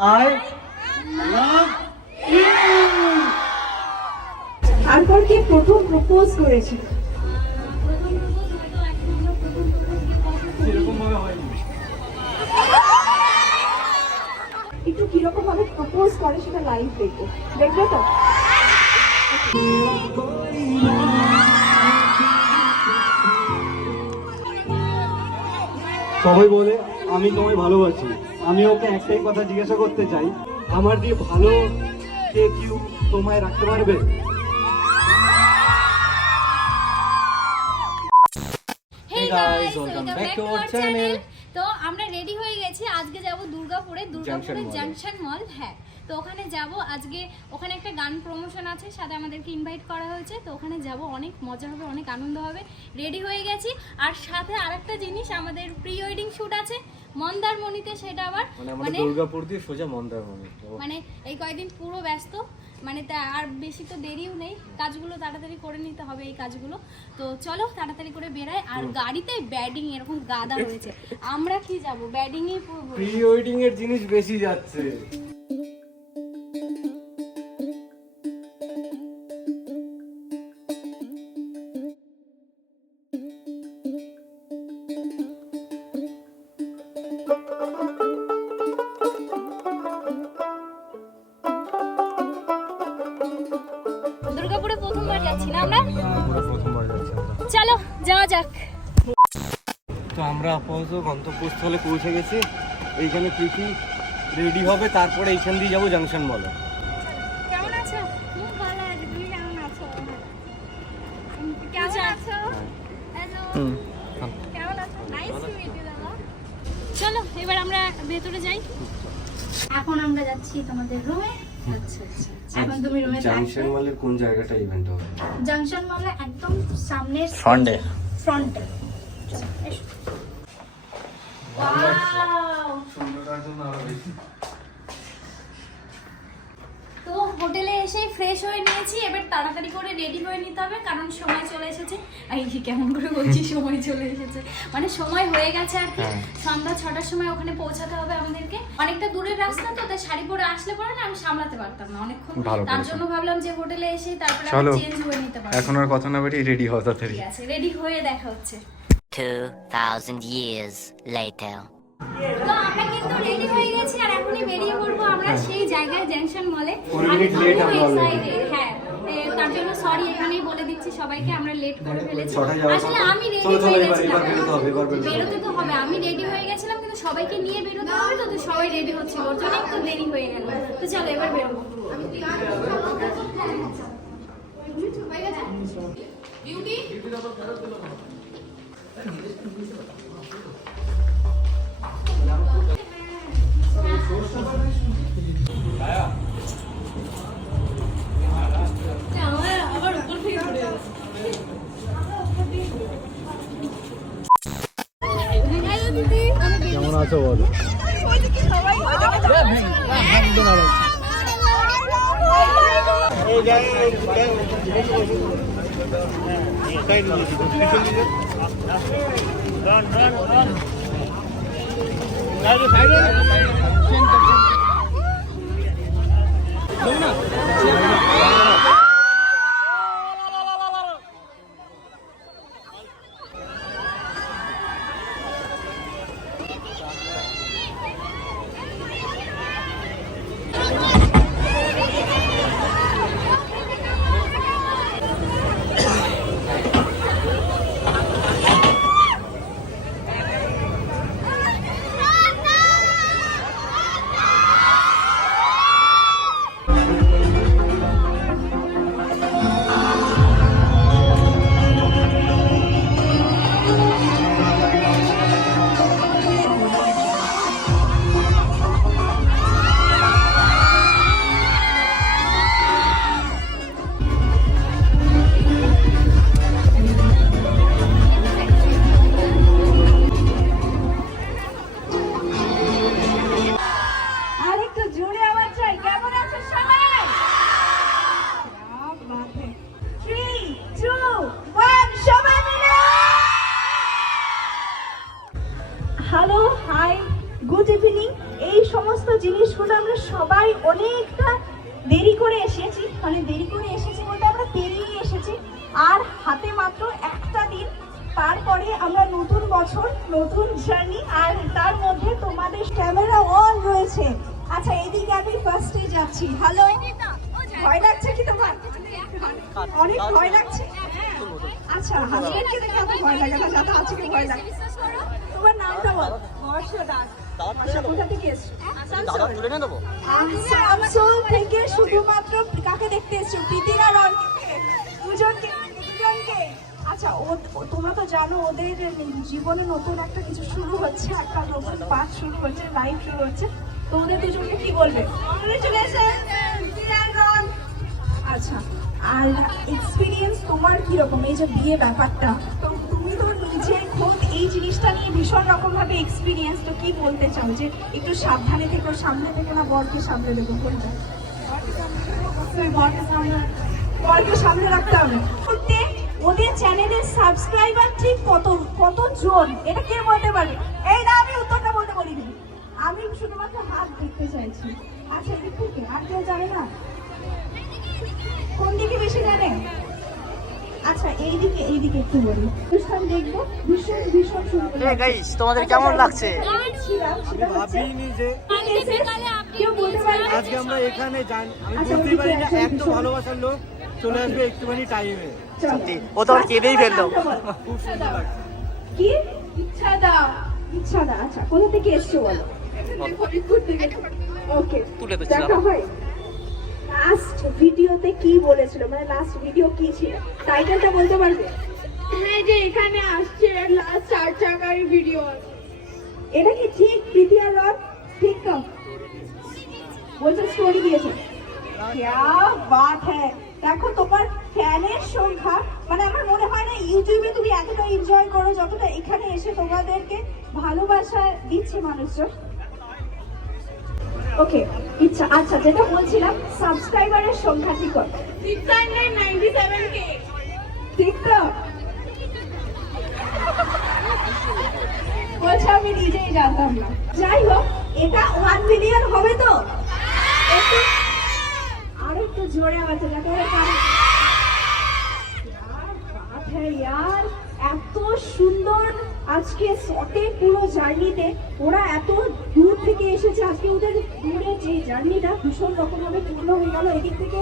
I love তারপর কে প্রথম propose করেছিল একটু কীরকম ভাবে প্রপোজ করে সেটা লাইভ দেখব। দেখবে তো? সবাই বলে আমি তোমায় ভালোবাসি। আমি ওকে একটাই কথা জিজ্ঞাসা করতে চাই। আমার দিয়ে ভালো কেউ তোমায় রাখতে পারবে? তো আমরা রেডি হয়ে গেছি আজকে যাব দুর্গাপুরে দুর্গাপুরে জাংশন মল হ্যাঁ। তো ওখানে যাব। আজকে ওখানে একটা গান প্রমোশন আছে সাথে আমাদেরকে ইনভাইট করা হয়েছে। তো ওখানে যাব অনেক মজা হবে অনেক আনন্দ হবে। রেডি হয়ে গেছি। আর সাথে আরেকটা জিনিস আমাদের প্রি ওয়েডিং শ্যুট আছে মন্দারমণিতে সেটা আবার মানে মানে দুর্গাপুর দিয়ে সোজা মন্দারমণি। মানে এই কয়েকদিন পুরো ব্যস্ত মানে তা আর বেশি তো দেরিও নেই। কাজগুলো তাড়াতাড়ি করে নিতে হবে এই কাজগুলো। তো চলো তাড়াতাড়ি করে বেরাই আর গাড়িতে ব্যাডিং এরকম গাদা হয়েছে। আমরা কি যাব? ব্যাডিং এ পড়ব প্রি ওয়েডিং এর জিনিস বেশি যাচ্ছে। যাচ্ছি না আমরা? আমরা প্রথমবার যাচ্ছি আমরা। চলো যাওয়া যাক। তো আমরা আপাতত গন্তব্যস্থলে পৌঁছে গেছি। এইখানে প্রীতি রেডি হবে তারপরে এইখান দিয়ে যাব জাংশন মলে কেমন আছো? খুব ভালো আছি। তুমি কেমন আছো? কেমন আছো? হ্যালো কেমন আছো? নাইস টু মিট ইউ দাদা চলো এবার আমরা ভেতরে যাই। এখন আমরা যাচ্ছি তোমাদের রুমে আচ্ছা আচ্ছা এখন তুমি রুমে জাংশন মলের কোন জায়গাটা ইভেন্ট হবে? জাংশন মলে একদম সামনের ফ্রন্টে ফ্রন্টে সুন্দরতার জন্য আরও বেশি তো হোটেলে এসে ফ্রেশ হয়ে নিয়েছি এবার তাড়াতাড়ি করে রেডি হয়ে নিতে হবে কারণ সময় চলে এসেছে। এই যে কেমন করে বলছি সময় চলে এসেছে। মানে সময় হয়ে গেছে আর কি। হ্যাঁ। সন্ধ্যা ছটার সময় ওখানে পৌঁছাতে হবে আমাদেরকে। অনেকটা দূরের রাস্তা তো তাই শাড়ি পরে আসলে পরে না আমি সামলাতে পারতাম না। অনেকক্ষণ তার জন্য ভাবলাম যে হোটেলে এসে তারপরে। চেঞ্জ হয়ে নিতে পারব। এখন আর কথা না বেরিয়ে রেডি হওয়া তাড়াতাড়ি। ঠিক আছে রেডি হয়ে দেখা হচ্ছে। 2,000 years later. তো আমরা কিন্তু রেডি হয়ে গেছি আর এখনই বেরিয়ে পড়ব আমরা সেই জায়গায় জাংশন মলে। হ্যাঁ তার জন্য সরি এখানেই বলে দিচ্ছি সবাইকে আমরা লেট করে ফেলেছি। আসলে আমি রেডি হয়ে গেছিলাম। বেরোতে তো হবে। আমি রেডি হয়ে গেছিলাম কিন্তু সবাইকে নিয়ে বেরোতে হবে তো তো সবাই রেডি হচ্ছিল। ওর জন্য একটু দেরি হয়ে গেল। তো চলো এবার বেরোবো। কেমন আছো বলো run run run Come on. এসেছি মানে দেরি করে এসেছি বলতে আমরা পেরিয়ে এসেছি। আর হাতে মাত্র একটা দিন, তারপরে আমরা নতুন বছর, নতুন জার্নি আর তার মধ্যে তোমাদের ক্যামেরা অন রয়েছে। আচ্ছা এদিকে আমি ফার্স্টে যাচ্ছি। হ্যালো ভয় লাগছে কি তোমার? অনেক ভয় লাগছে। আচ্ছা হাজবেন্ডকে দেখে আমার ভয় লাগে না, যাতে আজকে ভয় লাগে। তোমার নামটা বল। হর্ষ দাস আচ্ছা কোথা থেকে আসানসোল থেকে শুধুমাত্র কাকে দেখতে এসছো? প্রীতিরা রনকে দুজনকে দুজনকে আচ্ছা ও তোমরা তো জানো ওদের জীবনে নতুন একটা কিছু শুরু হচ্ছে একটা নতুন পাঠ শুরু হচ্ছে লাইফ শুরু হচ্ছে। তো ওদের দুজনকে কি বলবে? আচ্ছা আর এক্সপিরিয়েন্স তোমার কীরকম? এই যে বিয়ে ব্যাপারটা এই জিনিসটা নিয়ে ভীষণ রকম ভাবে এক্সপিরিয়েন্স তো কি বলতে চাও? যে একটু সাবধানে থেকো সামনে থেকে না বরকে সামনে দেবো কোনটা? বরকে সামনে বরকে সামনে রাখতে হবে। ওদের চ্যানেলের সাবস্ক্রাইবার ঠিক কত কত জন এটা কে বলতে পারবে এই না আমি উত্তরটা বলতে বলিনি আমি শুধুমাত্র হাত দেখতে চাইছি। আচ্ছা একটু কি? আর কেউ জানে না? কোন দিকে বেশি জানে? আচ্ছা এইদিকে এইদিকে একটু বলি। অনুষ্ঠান দেখব ভীষণ ভীষণ সুন্দর গাইস তোমাদের কেমন লাগছে? সেটা ভাবিনি যে কেউ বলতে আজকে আমরা এখানে জানি আমি আচ্ছা, পারি না এত ভালোবাসার লোক চলে আসবে একটুখানি টাইমে। সত্যি, ও তো কেঁদেই ফেলল। খুব সুন্দর লাগছে। কি? ইচ্ছা দাও ইচ্ছা দাও আচ্ছা কোথা থেকে এসছো বলো? ওকে তুলে তো হয়? লাস্ট ভিডিওতে কি বলেছিল? মানে লাস্ট ভিডিও কি ছিল? টাইটেলটা বলতে পারবে? হ্যাঁ, যে এখানে আসছে লাস্ট চার চাকার ভিডিও এটা কি ঠিক তৃতীয় রথ? ঠিক তো? বলছো স্টোরি দিয়েছে। হ্যাঁ। দেখো তোমার ফ্যানের সংখ্যা মানে আমার মনে হয় না ইউটিউবে তুমি এতটা এনজয় করো যতটা এখানে এসে তোমাদেরকে ভালোবাসা দিচ্ছে মানুষজন। ওকে, ইচ্ছা আচ্ছা যেটা বলছিলাম সাবস্ক্রাইবারের সংখ্যা ঠিক কত? ঠিক তো বলছে, আমি নিজেই জানতাম না। যাই হোক, এটা ওয়ান মিলিয়ন হবে তো? আর একটু জোরে আওয়াজে কানে বাত হ্যাঁ ইয়ার। এত সুন্দর আজকে শটে পুরো জার্নিতে। ওরা এত দূর থেকে এসেছে, আজকে ওদের দূরের যে জার্নিটা ভীষণ রকমভাবে পূর্ণ হয়ে গেল। এদিক থেকে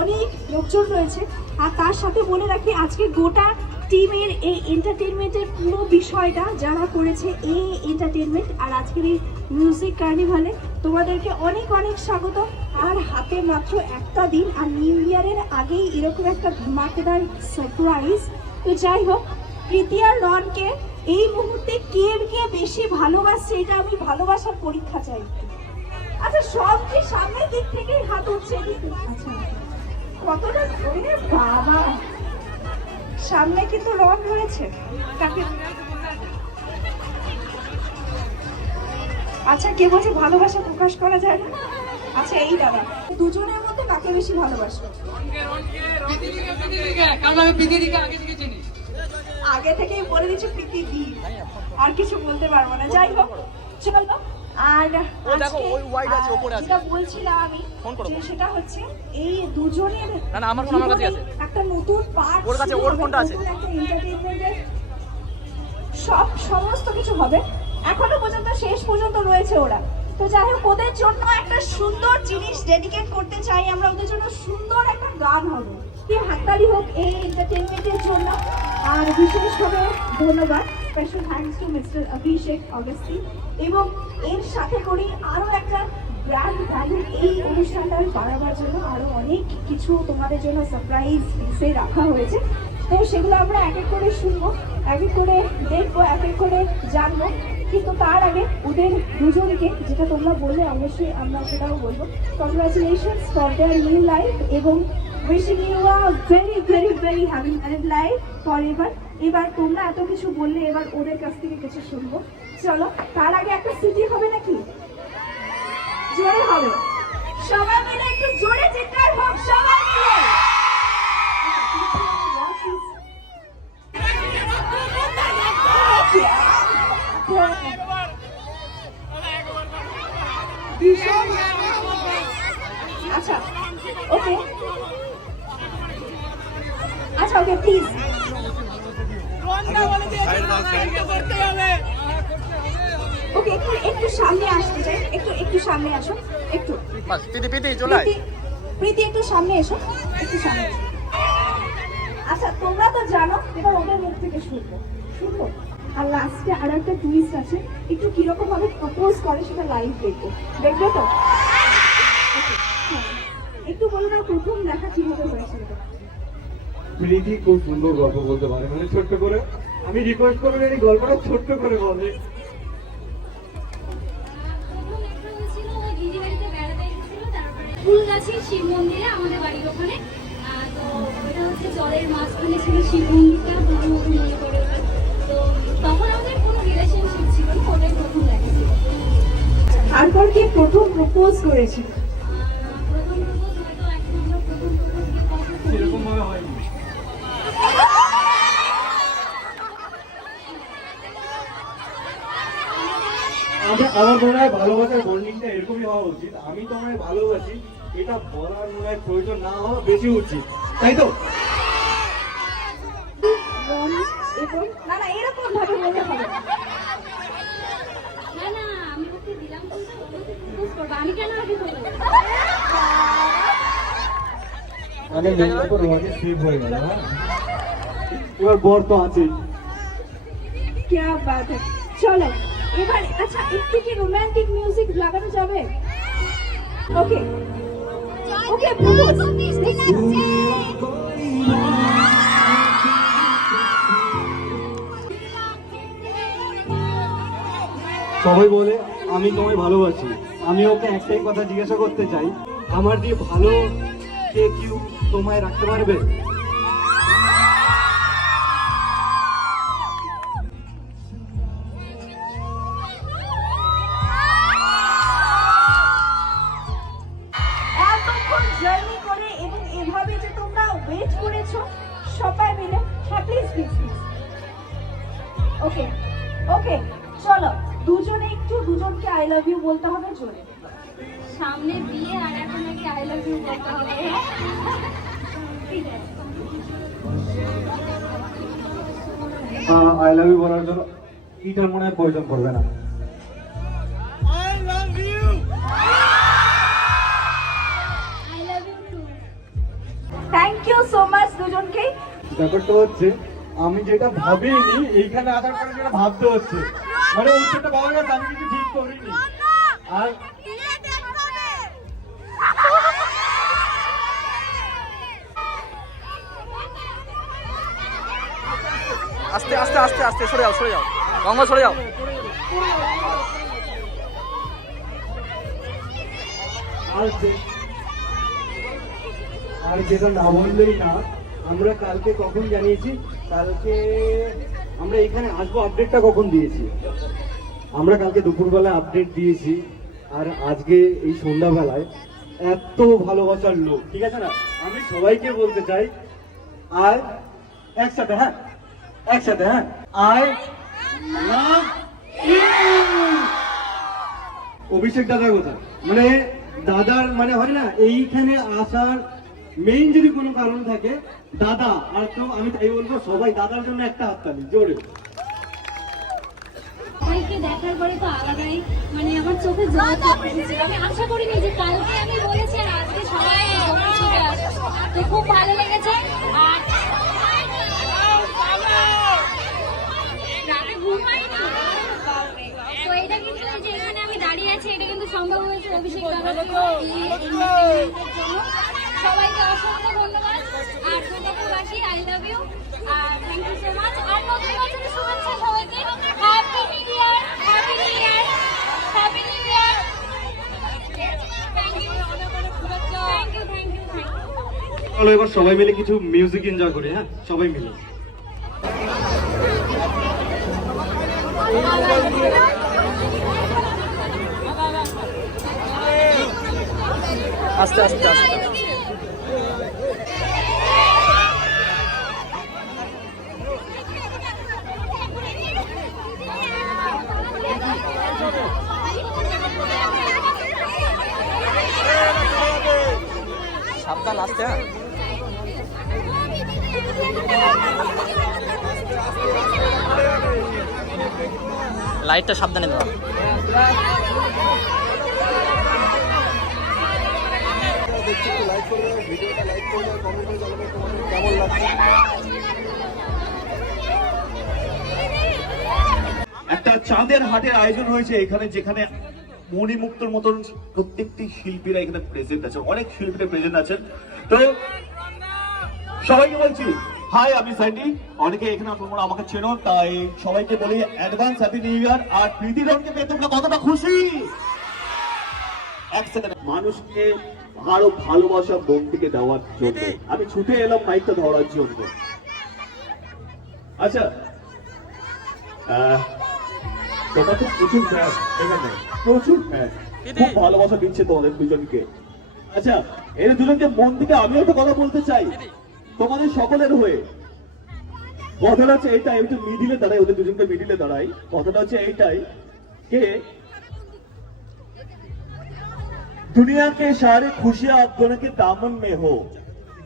অনেক লোকজন রয়েছে। আর তার সাথে বলে রাখি, আজকে গোটা টিমের এই এন্টারটেনমেন্টের পুরো বিষয়টা যারা করেছে এই এন্টারটেনমেন্ট আর আজকের এই মিউজিক কার্নিভালে তোমাদেরকে অনেক অনেক স্বাগত। আর হাতে মাত্র একটা দিন, আর নিউ ইয়ারের আগেই এরকম একটা ধামাকেদার সারপ্রাইজ তো যাই হোক প্রীতি আর রনকে এই মুহূর্তে কে কে বেশি ভালোবাসছে, এটা আমি ভালোবাসার পরীক্ষা চাই। আচ্ছা সব কি সামনের দিক থেকেই হাত উঠছে? আচ্ছা কতটা ওরে বাবা! সামনে কিন্তু রন রয়েছে কাকে আচ্ছা কে বলছে ভালোবাসা প্রকাশ করা যায় না? আচ্ছা এই দাদা। দুজনের মধ্যে কাকে বেশি ভালোবাসো? আগে থেকেই বলে দিচ্ছি প্রীতি দি। আর কিছু বলতে পারব না। যাই হোক চলো। আর যেটা বলছিলাম আমি যে সেটা হচ্ছে এই দুজনের না, না, আমার ফোন আমার কাছেই আছে। একটা নতুন পার্ট ওর কাছে ওর ফোনটা আছে। একটা এন্টারটেইনমেন্টের সব সমস্ত কিছু হবে। এখনও পর্যন্ত শেষ পর্যন্ত রয়েছে ওরা। তো যাই হোক ওদের জন্য একটা সুন্দর জিনিস ডেডিকেট করতে চাই আমরা। ওদের জন্য সুন্দর একটা গান হবে। কি হাততালি হোক এই এন্টারটেনমেন্টের জন্য। আর বিশেষভাবে ধন্যবাদ special thanks to mister Abhishek Agasti এবং এর সাথে করে আরও একটা ব্র্যান্ড ভ্যালু এই অনুষ্ঠানটা বাড়াবার জন্য আরও অনেক কিছু তোমাদের জন্য সারপ্রাইজ পিসে রাখা হয়েছে। তো সেগুলো আমরা এক এক করে শুনব, এক এক করে দেখব, এক এক করে জানব। কিন্তু তার আগে ওদের দুজনকে, যেটা তোমরা বললে অবশ্যই আমরা সেটাও বলব। Congratulation for their new life এবং wishing you a very very very married life forever এবার তোমরা এত কিছু বললে, এবার ওদের কাছ থেকে কিছু শুনব। চলো, তার আগে একটা সিটি হবে নাকি? জোরে হবে। সবাই মিলে একটু জোরে চিৎকার হোক, সবাই মিলে। আচ্ছা ওকে আচ্ছা ওকে প্লিজ ওকে একটু একটু সামনে আসতে চাই। একটু একটু সামনে আসো। একটু। বাস প্রীতি প্রীতি চলে প্রীতি প্রীতি একটু সামনে এসো। একটু সামনে। আচ্ছা তোমরা তো জানো ওদের মুখ থেকে শুনব। শুনব? আর লাস্টে আর একটা টুইস্ট আছে। একটু কীরকম ভাবে প্রপোজ করে সেটা লাইভ দেখব। দেখবে তো? হ্যাঁ। একটু বলো না প্রথম দেখা কীভাবে হয়েছিল প্রীতি খুব সুন্দর গল্প বলতে পারে। মানে ছোট্ট করে আমি রিকোয়েস্ট করব এই গল্পটা ছোট্ট করে বলে। ফুলগাছি শিব মন্দিরে আমাদের বাড়ির ওখানে। তো ওটা হচ্ছে জলের মাঝখানে ছিল শিব মন্দিরটা মনে করে তো তখন আমাদের কোনো রিলেশনশিপ ছিল না ওটাই প্রথম দেখা ছিল। তারপর কে প্রথম প্রপোজ করেছিল? আমার মনে হয় ভালোবাসার বন্ডিংটা এরকমই হওয়া উচিত আমি তোমায় ভালোবাসি এটা বলার মনে হয় প্রয়োজন না হওয়া বেশি উচিত তাই তো রন এবং না না এরকম ভাবে বলতে হবে না। না না আমি ওকে দিলাম বলতে ও তো প্রপোজ করবে আমি কেন আগে করবো মানে মেয়েটা তো রোমাকে সেভ হয়ে গেল হ্যাঁ এবার বর তো আছেই क्या बात है চলো এবার আচ্ছা একটু কি রোমান্টিক মিউজিক লাগানো যাবে? ওকে ওকে প্রপোজ সবাই বলে, আমি তোমায় ভালোবাসি। আমি ওকে একটাই কথা জিজ্ঞাসা করতে চাই, আমার দিয়ে ভালো কে কেউ তোমায় রাখতে পারবে? এতক্ষণ জার্নি করে এবং এভাবে যে তোমরা ওয়েট করেছ সবাই মিলে হ্যাঁ please please please okay okay চলো দুজনে একটু দুজনকে আই লাভ ইউ বলতে হবে জোরে। সামনে বিয়ে আর এখন নাকি আই লাভ ইউ বলতে হবে। ঠিক আছে। আই লাভ ইউ বলার জন্য এটার মনে হয় প্রয়োজন পড়বে না। থ্যাংক ইউ সো মাচ দুজনকেই ব্যাপারটা হচ্ছে আমি যেটা ভাবিনি এইখানে আসার পরে যেটা ভাবতে হচ্ছে। মানে উত্তরটা পাওয়া গেছে আমি কিছু ঠিক করিনি। আর আস্তে আস্তে আস্তে আস্তে সরে যাও সরে যাও। গঙ্গা সরে যাও। আর আর যেটা না বললেই না, আমরা কালকে কখন জানিয়েছি? কালকে আমরা এখানে আসব আপডেটটা কখন দিয়েছি? আমরা কালকে দুপুরবেলা আপডেট দিয়েছি, আর আজকে এই সন্ধ্যাবেলায় এত ভালোবাসার লোক, ঠিক আছে না? আমি সবাইকে বলতে চাই আর একসাথে হ্যাঁ? একসাথে হ্যাঁ? লাভ অভিষেক দাদার কথা। মানে দাদার মানে হয় না, এইখানে আসার মেইন যদি কোনো কারণ থাকে দাদা আর তো আমি তাই বলব সবাই দাদার জন্য একটা হাততালি জোরে। সবাইকে দেখার পরে তো আলাদাই মানে আমার চোখে জল আমি আশা করিনি যে কালকে আমি বলেছি আর আজকে সবাই ছুটে আসবে। তো খুব ভালো লেগেছে। আর রাতে ঘুম পাইনি তো এটা কিন্তু এই যে এখানে আমি দাঁড়িয়ে আছি এটা কিন্তু সম্ভব হয়েছে। অভিষেক সবাইকে অসংখ্য ধন্যবাদ। আর দুর্গাপুরবাসী আই লাভ ইউ আর থ্যাংক ইউ সো মাচ আর নতুন বছরের শুভেচ্ছা সবাইকে। Happy new year happy new year happy new year চলো এবার সবাই মিলে কিছু মিউজিক এনজয় করি হ্যাঁ? সবাই মিলে। আস্তে আস্তে আস্তে। সাবধান আসতে হ্যাঁ। লাইটটা সাবধানে দেওয়া লাইক করবে ভিডিওটা লাইক করবে কমেন্টে জানাবে তোমাদের কেমন লাগছে একটা চাঁদের হাটের আয়োজন হয়েছে এখানে যেখানে মণিমুক্তর মতন প্রত্যেকটি শিল্পীরা এখানে প্রেজেন্ট আছে অনেক শিল্পীরা প্রেজেন্ট আছেন। তো সবাইকে বলছি হাই আমি স্যান্ডি অনেকে এখানে তোমরা আমাকে চেনো তাই সবাইকে বলি অ্যাডভান্স হ্যাপি নিউ ইয়ার আর প্রীতিরনকে পেয়ে তোমরা কতটা খুশি? এক সেকেন্ড মানুষকে আরও ভালোবাসা বন্ধুকে দেওয়ার জন্য। আমি ছুটে এলাম মাইকটা ধরার জন্য। আচ্ছা আহ, তোমার তো প্রচুর ফ্যান এখানে প্রচুর ফ্যান খুব ভালোবাসা দিচ্ছে তোমাদের দুজনকে আচ্ছা এর দুজনকে মন থেকে আমি একটা কথা বলতে চাই তোমাদের সকলের হয়ে কথাটা হচ্ছে এইটাই একটু মিডিলে দাঁড়াই ওদের দুজনকে মিডিলে দাঁড়াই কথাটা হচ্ছে এইটাই কে दुनिया के सारे खुशियां आप दोनों के दामन में हो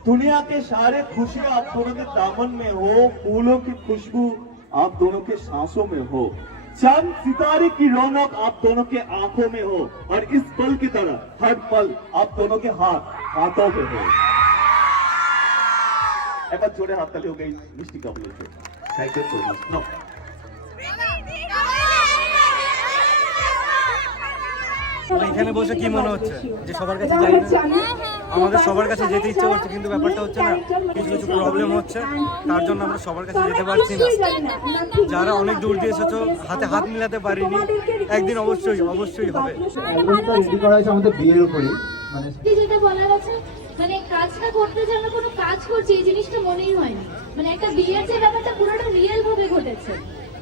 दुनिया के सारे खुशियां आप दोनों के दामन में हो फूलों की खुशबू आप दोनों के सांसों में हो चंद सितारे की रौनक आप दोनों के आंखों में हो और इस पल की तरह हर पल आप दोनों के हाथ हाथों में हो एक बार जोड़े हाथ तले हो गई मिस्टी कपड़े थैंक यू सो मच এখানে বসে কি মনে হচ্ছে? যে সবার কাছে যাই আমাদের সবার কাছে যেতে ইচ্ছে করছে, কিন্তু ব্যাপারটা হচ্ছে না, কিছু কিছু প্রবলেম হচ্ছে, তার জন্য আমরা সবার কাছে যেতে পারছি না। যারা অনেক দূর দিয়ে এসেছ, হাতে হাত মিলাতে পারিনি, একদিন অবশ্যই অবশ্যই হবে। আমাদের বিয়ের উপরেই মানে যেটা বলার আছে? মানে কাজটা করতে যে কোনো কাজ করছি, এই জিনিসটা মনেই হয়নি। মানে একটা বিয়ের যে ব্যাপারটা পুরোটা রিয়েল ভাবে ঘটেছে।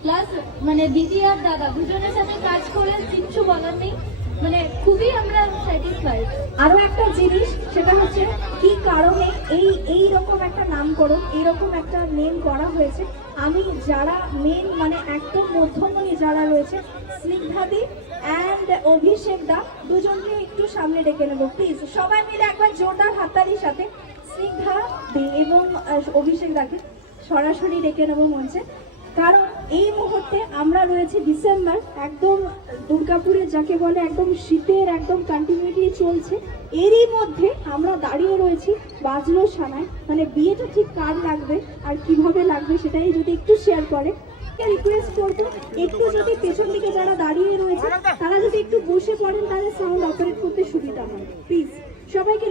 প্লাস মানে দিদি আর দাদা, দুজনের সাথে কাজ করে কিচ্ছু বলার নেই। মানে খুবই আমরা স্যাটিসফাইড আরও একটা জিনিস, সেটা হচ্ছে কি কারণে এই এই রকম একটা নামকরণ এইরকম একটা নেম করা হয়েছে? আমি যারা মেন মানে একদম মধ্যমণি যারা রয়েছে স্নিগ্ধাদি অ্যান্ড অভিষেক দা, দুজনকে একটু সামনে ডেকে নেব প্লিজ সবাই মিলে একবার জোরদার হাততালির সাথে স্নিগ্ধা দি এবং অভিষেক দাকে সরাসরি ডেকে নেব মঞ্চে। কারণ এই মুহূর্তে আমরা রয়েছে ডিসেম্বর, একদম দুর্গাপুরে যাকে বলে একদম শীতের একদম কন্টিনিউটি চলছে। এরই মধ্যে আমরা দাঁড়িয়ে রয়েছি বাজলো সানায় মানে বিয়েটা ঠিক কার লাগবে আর কীভাবে লাগবে সেটাই যদি একটু শেয়ার করে। রিকোয়েস্ট করব, একটু যদি পেছন দিকে যারা দাঁড়িয়ে রয়েছে, তারা যদি একটু বসে পড়েন, তাহলে সাউন্ড অপারেট করতে সুবিধা হয়। প্লিজ সবাইকে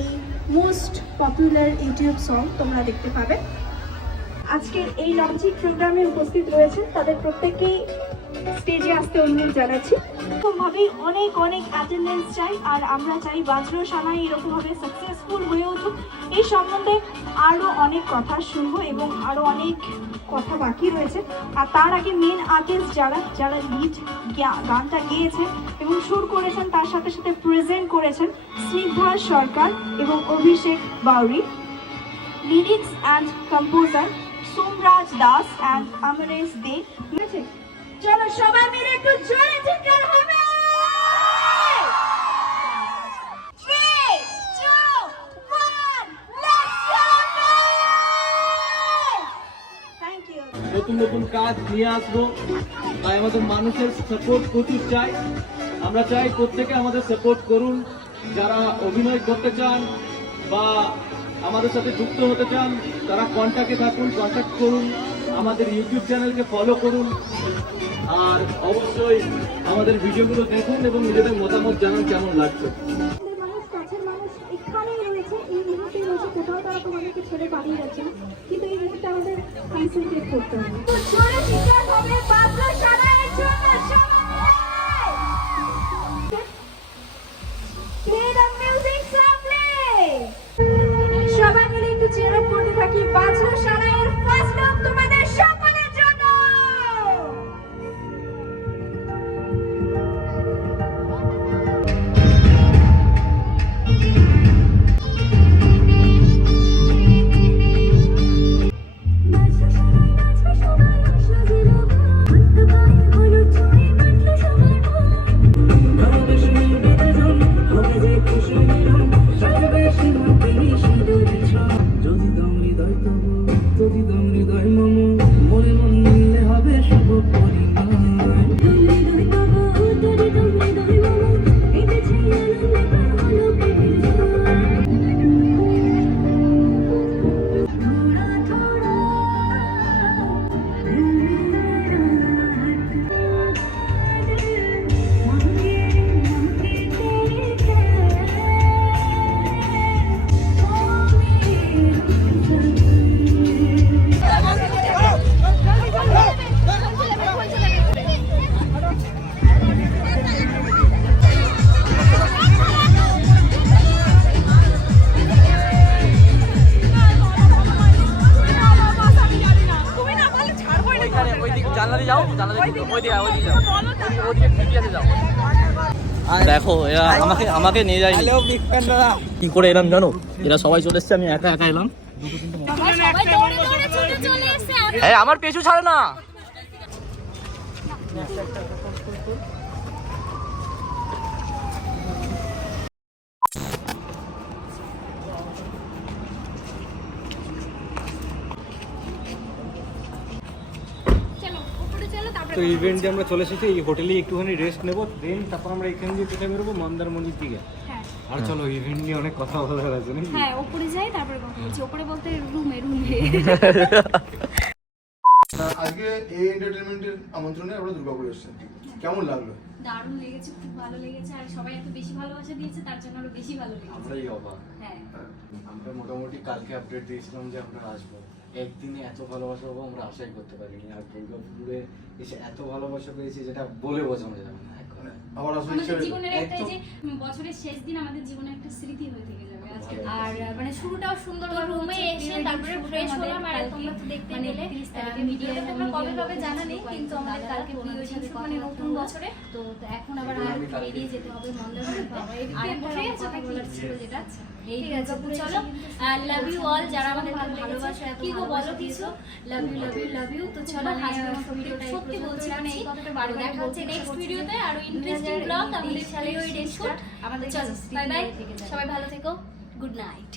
এই মোস্ট পপুলার ইউটিউব সং তোমরা দেখতে পাবে। আজকের এই লঞ্চিং প্রোগ্রামে উপস্থিত রয়েছেন তাদের প্রত্যেককেই স্টেজে আসতে অনুরোধ জানাচ্ছি। এরকমভাবেই অনেক অনেক অ্যাটেন্ডেন্স চাই, আর আমরা চাই বাজরো সানাই এরকমভাবে সাকসেসফুল হয়ে উঠুক। এই সম্বন্ধে আরও অনেক কথা শুনব এবং আরও অনেক কথা বাকি রয়েছে। আর তার আগে মেন আর্টিস্ট যারা যারা লিড গানটা গেয়েছে এবং সুর করেছেন, তার সাথে সাথে প্রেজেন্ট করেছেন স্নিগ্ধা সরকার এবং Abhishek Bauri. Lyrics and composer Somraj Das and Amaresh De. চলো সবাই মিলে একটু জোরে চিৎকার হবে. নতুন নতুন কাজ নিয়ে আসব। তাই আমাদের মানুষের সাপোর্ট প্রচুর চাই। আমরা চাই প্রত্যেকে আমাদের সাপোর্ট করুন। যারা অভিনয় করতে চান বা আমাদের সাথে যুক্ত হতে চান তারা কন্ট্যাক্টে থাকুন কন্ট্যাক্ট করুন আমাদের ইউটিউব চ্যানেলকে ফলো করুন আর অবশ্যই আমাদের ভিডিওগুলো দেখুন এবং নিজেদের মতামত জানান কেমন লাগছে। আমাদের মানুষ কাছের মানুষ এখানেই রয়েছে। এই মুহূর্তেই রয়েছে কোথাও তারা তোমাদেরকে ছেড়ে পালিয়ে যাচ্ছে কিন্তু এই মুহূর্তে আমাদের কনসেন্ট্রেট করতে হবে। দেখো এরা আমাকে আমাকে নিয়ে যায় কি করে এলাম জানো? এরা সবাই চলে এসছে আমি একা একা এলাম। হ্যাঁ আমার পেছু ছাড়ে না চলো উপরে চলো তারপরে তো ইভেন্টে আমরা চলে এসেছি এই হোটেলে একটুখানি রেস্ট নেব দেন তারপর আমরা এখান দিয়ে কোথায় বেরোবো মন্দারমণির দিকে। হ্যাঁ। আর চলো ইভেন্ট নিয়ে অনেক কথা বলার আছে নাকি? হ্যাঁ উপরে যাই তারপরে কথা বলছি। উপরে বলতে রুমে রুমে আজকে এই এন্টারটেনমেন্টের আমন্ত্রণে আমরা দুর্গাপুর এসেছি। কেমন লাগল? দারুণ লেগেছে খুব ভালো লেগেছে আর সবাই এত বেশি ভালোবাসা দিয়েছে তার জন্য আরও বেশি ভালো লেগেছে। আমরাই অবাক। হ্যাঁ। আমরা মোটামুটি কালকে আপডেট দিয়েছিলাম যে আমরা আসব। একদিনে এত ভালোবাসা পাবো আমরা আশাই করতে পারিনি। আর দুর্গাপুরে এসে এত ভালোবাসা পেয়েছি যেটা বলে বোঝানো যাবে না আসলে আমাদের জীবনের একটা যে বছরের শেষ দিন আমাদের জীবনে একটা স্মৃতি হয়ে থেকে যাবে আর মানে শুরুটাও সুন্দর রুমে এসে তারপরে ফ্রেশ হলাম আর তোমরা তো দেখতে পেলে মিডিয়াতে তোমরা কবে কবে জানা নেই কিন্তু আমাদের কালকে প্রি মানে নতুন বছরে। তো এখন আবার আর বেরিয়ে যেতে হবে মন্দারমণি আর বসে আছে কথা বলার ছিল যেটা এই দুর্গাপুর চলো লাভ ইউ অল যারা আমাদের ভালোবাসা কি গো বলো কিছু? Love you love you love you তো চলো আজকে আমার ভিডিওটা সত্যি বলছি মানে এই কথাটা বারবার দেখা হচ্ছে নেক্সট ভিডিওতে আরও ইন্টারেস্টিং ব্লগ আমাদের প্রি ওয়েডিং শুট আমাদের চলো বাই বাই সবাই ভালো থেকো। Good night